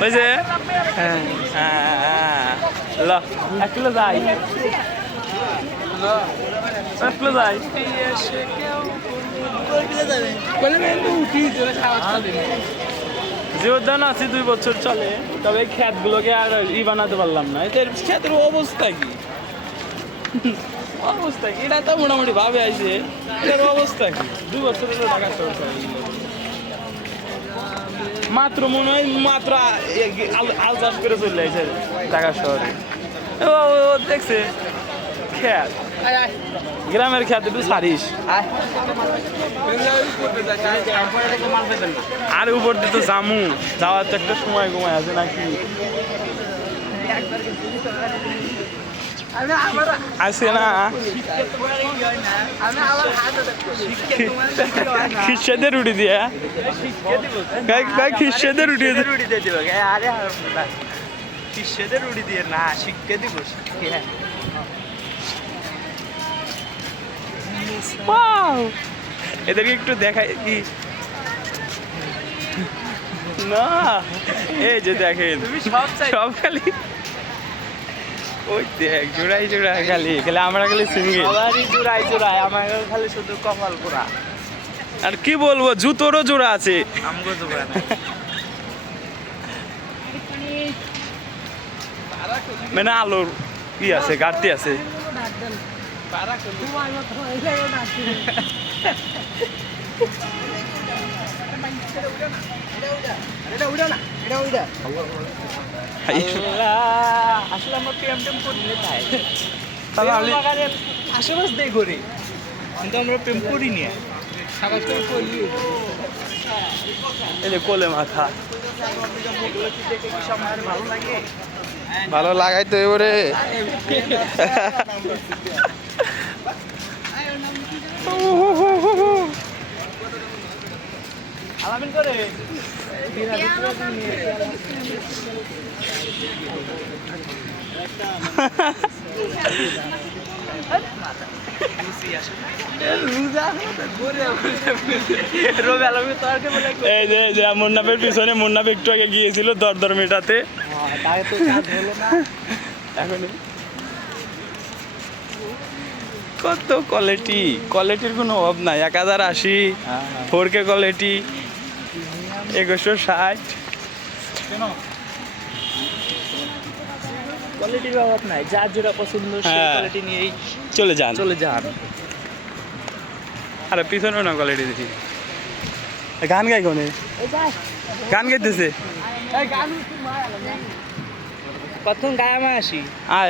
বুঝছে ল 1 কিলো যাই 1 কিলো যাই যে উদ্যান আছে 2 বছর চলে তবে এই ক্ষেতগুলোকে আর বানাতে পারলাম না এদের ক্ষেতের অবস্থা কি অবস্থা কি এটা তো মোটামুটি ভাবে আছে এটার অবস্থা কি 2 বছর হলো ঢাকা শহর মাত্র মনে হয় মাত্র আল চাষ করে চলে আসে ঢাকা শহরে ও দেখছে ক্ষেত গ্রামের খেত একটু সারিস আর উপর দিয়ে তো জামু যাওয়ার তো একটা সময় ঘুমায় আছে নাকি আছে না খ্রিস্টানদের রুটি দিয়া খ্রিস্টানদের রুটি দিয়ে দিব আরে খ্রিস্টানদের রুটি দিয়ে না শিখতে দিব এদেরকে একটু দেখাই কি না এই যে দেখেন সব খালি ওই দেখ জোড়াই জোড়াই খালি খালি আমরা খালি সিঙ্গেল জোড়াই জোড়াই আমার খালি শুধু কপাল পোড়া আর কি বলবো জুতোরও জোড়া আছে আমগো জোড়া না মানে আলোর কি আছে ঘাটতি আছে আসলে আমার প্রেম টেম করিনি তাই আশেপাশ দিয়ে করি কিন্তু আমরা প্রেম করিনি এই যে কোলে মাথা ভালো লাগাই তো এবারে আলামিন করে মুন্নাফের পিছনে মুন্নাফ একটু আগে গিয়েছিল দর মেটাতে এখন কত কোয়ালিটির কোনো অভাব নাই 1080 4K কোয়ালিটি 2160 কোয়ালিটির অভাব নাই যার যেটা পছন্দ সেই কোয়ালিটি নিয়েই চলে যান আরে পিছনেও না কোয়ালিটি দেখি গান গাই কোনে গান গাইতেছে প্রথম গায়ে আসি আয়